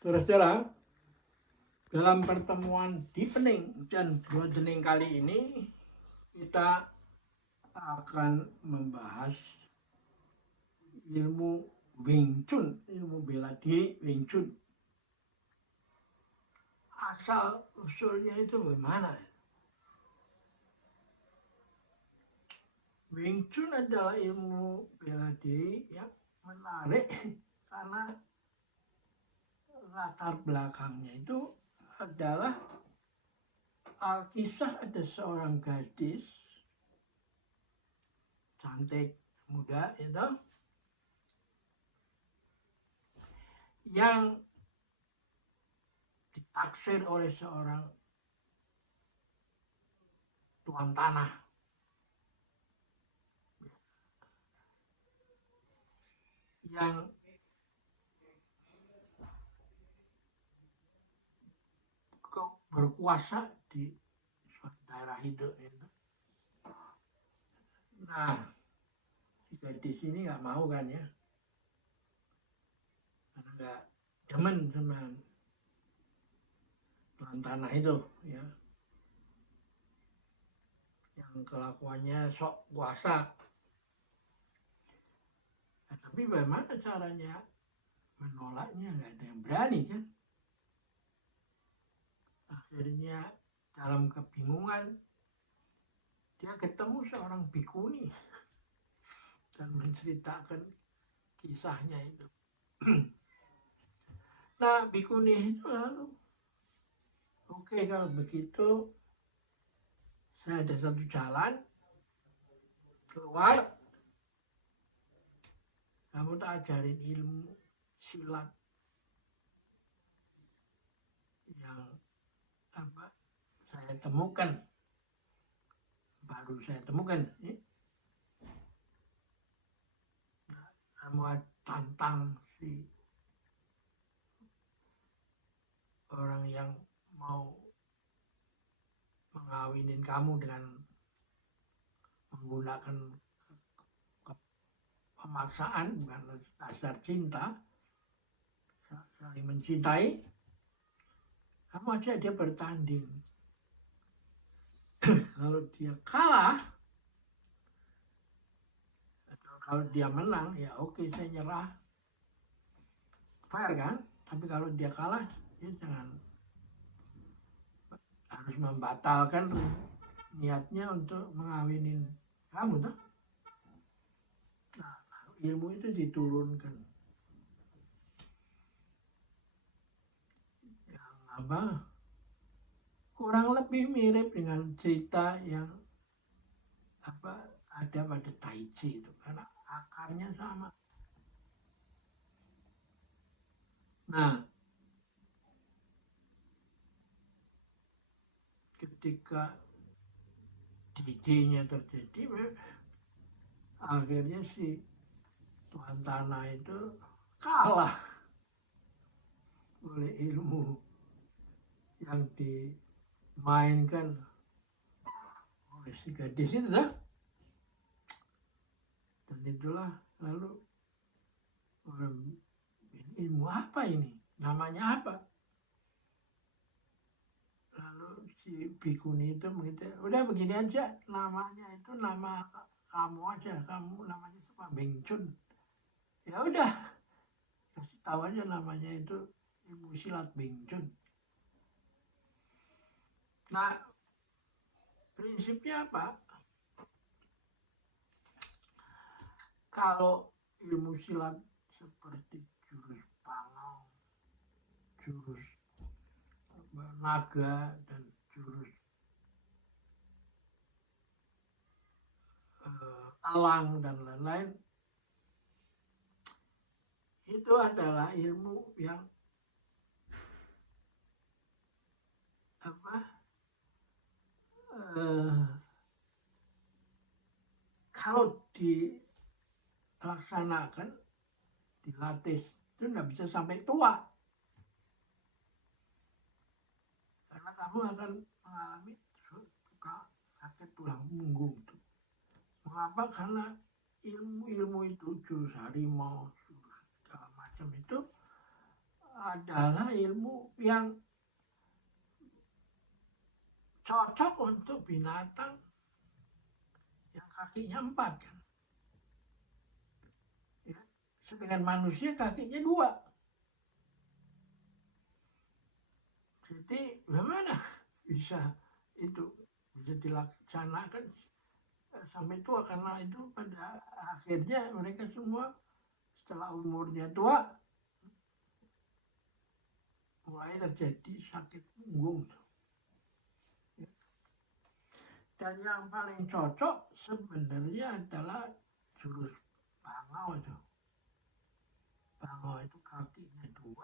Saudara-saudara, dalam pertemuan di Pening dan Brojening kali ini kita akan membahas ilmu Wing Chun, ilmu bela diri Wing Chun. Asal usulnya itu bagaimana? Wing Chun adalah ilmu bela diri yang menarik karena latar belakangnya itu adalah kisah ada seorang gadis cantik muda itu yang ditaksir oleh seorang tuan tanah yang berkuasa di suatu daerah hidup itu. Nah, si gadis ini nggak mau kan ya, karena nggak demen sama tuan tanah itu ya, yang kelakuannya sok kuasa. Nah, tapi bagaimana caranya menolaknya? Nggak ada yang berani kan. Akhirnya dalam kebingungan dia ketemu seorang bikuni dan menceritakan kisahnya itu. Nah, bikuni itu lalu, oke, kalau begitu saya ada satu jalan keluar, kamu tak ajarin ilmu silat yang saya temukan, baru saya temukan. Nah, kamu tantang si orang yang mau mengawinin kamu dengan menggunakan pemaksaan, bukan dasar cinta, saling mencintai, kamu ajak dia bertanding. Kalau dia kalah, atau kalau dia menang, ya oke, saya nyerah, fair kan? Tapi kalau dia kalah, dia jangan harus membatalkan niatnya untuk mengawinin kamu, toh. Nah, ilmu itu diturunkan. Yang kurang lebih mirip dengan cerita yang ada pada Tai Chi itu, karena akarnya sama. Nah, ketika DJ-nya terjadi, akhirnya si tuan tanah itu kalah oleh ilmu yang dimainkan oleh si gadis itu, dah. Dan itulah lalu ilmu apa ini? Namanya apa? Lalu si bikuni itu mengatakan, udah begini aja, namanya itu nama kamu aja, kamu namanya siapa? Wing Chun. Ya udah, kasih tahu aja namanya itu ilmu silat Wing Chun. Nah, prinsipnya apa? Kalau ilmu silat seperti jurus pangau, jurus naga, dan jurus elang dan lain-lain, itu adalah ilmu yang kalau dilaksanakan, dilatih, itu nggak bisa sampai tua. Karena kamu akan mengalami sakit tulang punggung. Mengapa? Karena ilmu-ilmu itu, jurus harimau, jurus segala macam itu adalah ilmu yang cocok untuk binatang yang kakinya 4 kan. Ya. Sedangkan manusia kakinya 2. Jadi bagaimana bisa dilaksanakan sampai tua, karena itu pada akhirnya mereka semua setelah umurnya tua mulai terjadi sakit punggung. Dan yang paling cocok sebenarnya adalah jurus bangau itu. Bangau itu kakinya 2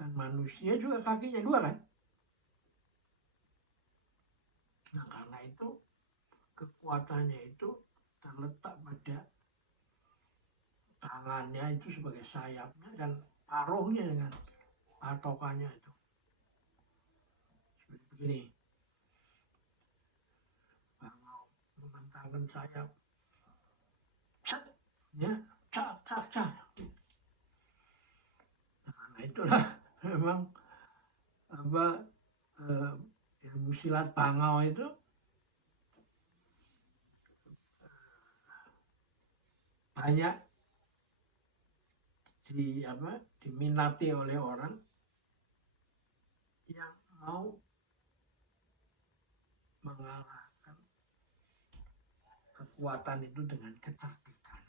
dan manusia juga kakinya 2 kan. Nah karena itu kekuatannya itu terletak pada tangannya itu sebagai sayapnya dan paruhnya dengan patokannya itu. Seperti begini. Bangau membentangkan sayap. Cak, ya, cak, cak, cak. Nah itulah memang ilmu silat bangau itu banyak diminati oleh orang yang mau mengalahkan kekuatan itu dengan kecerdikan.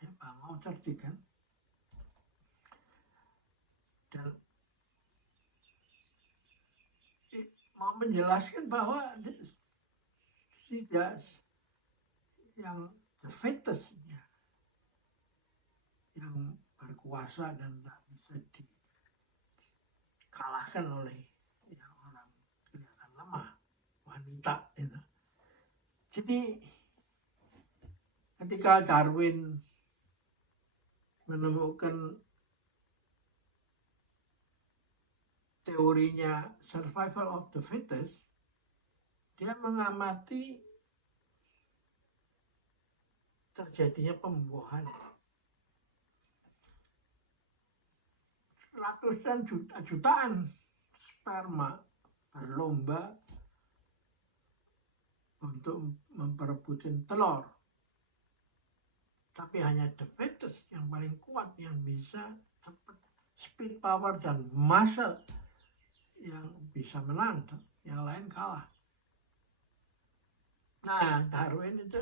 Ya, bangau cerdik kan. Dan mau menjelaskan bahwa tidak yang the fittest yang berkuasa dan tak bisa dikalahkan oleh yang orang kelihatan lemah, wanita itu. Jadi ketika Darwin menemukan teorinya survival of the fittest, dia mengamati terjadinya pembuahan ratusan jutaan sperma berlomba untuk memperebutkan telur. Tapi hanya the fittest yang paling kuat yang bisa dapat speed, power, dan muscle yang bisa menang. Yang lain kalah. Nah, Darwin itu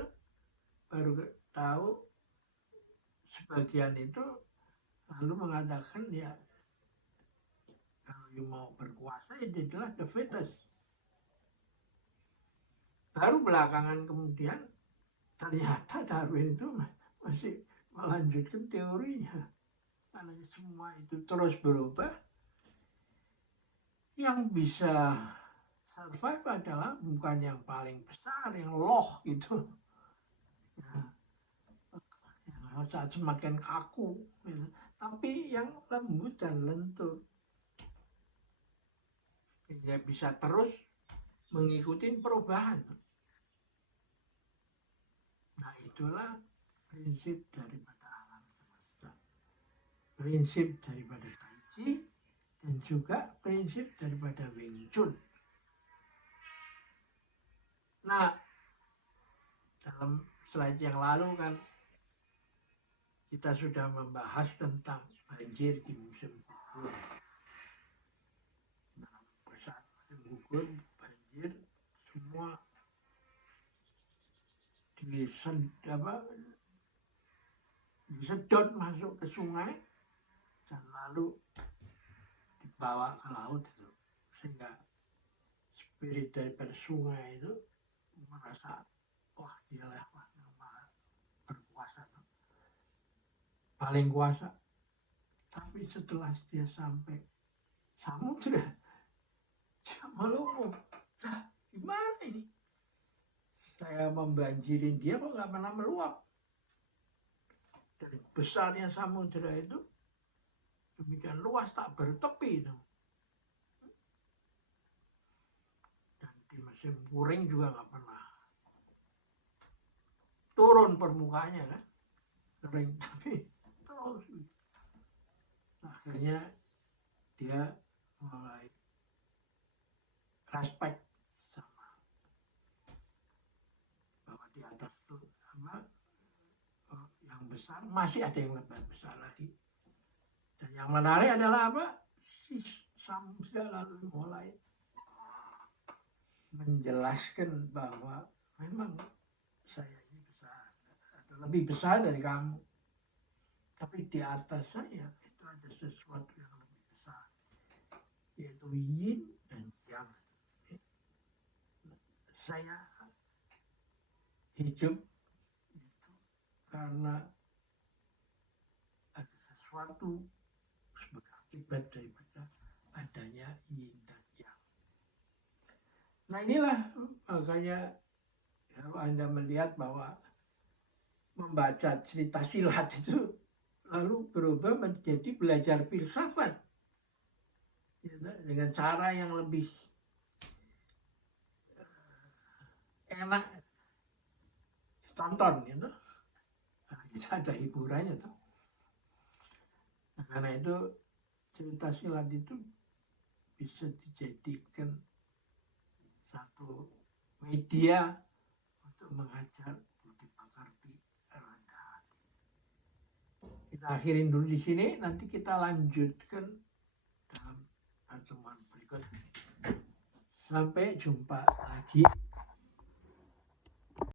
baru tahu sebagian itu, lalu mengatakan ya kalau mau berkuasa itu adalah the fittest. Baru belakangan kemudian ternyata Darwin itu masih melanjutkan teorinya. Karena semua itu terus berubah. Yang bisa survive adalah bukan yang paling besar, yang loh gitu. Ya, yang saat semakin kaku. Gitu. Tapi yang lembut dan lentur. Dia bisa terus mengikuti perubahan. Nah itulah prinsip daripada alam semesta. Prinsip daripada Tai Chi dan juga prinsip daripada Wing Chun. Nah, dalam slide yang lalu kan kita sudah membahas tentang banjir di musim gugur. Nah, saat musim gugur, banjir semua disedot masuk ke sungai dan lalu dibawa ke laut itu, sehingga spirit dari sungai itu merasa wah dialah yang berkuasa, paling kuasa. Tapi setelah dia sampai samudra, dia melumpuh. Gimana ini? Saya membanjirin dia kok nggak pernah meluap. Dari besarnya samudra itu demikian luas tak bertepi itu. Dan di musim kering juga nggak pernah turun permukaannya kan, kering, tapi terus akhirnya dia mulai respect sama bahwa di atas itu yang besar, masih ada yang lebih besar lagi. Dan yang menarik adalah apa? Si Samsda lalu mulai menjelaskan bahwa memang saya ini besar, atau lebih besar dari kamu. Tapi di atas saya itu ada sesuatu yang lebih besar, yaitu yin dan yang. Saya hidup itu karena ada sesuatu sebagai akibat daripada adanya yin dan yang. Nah inilah makanya kalau Anda melihat bahwa membaca cerita silat itu lalu berubah menjadi belajar filsafat dengan cara yang lebih enak ditonton gitu. Kita ada hiburannya tuh. Nah, karena itu cerita silat itu bisa dijadikan satu media untuk mengajar budi pekerti rendah hati. Kita akhirin dulu di sini, nanti kita lanjutkan dalam pertemuan berikutnya. Sampai jumpa lagi.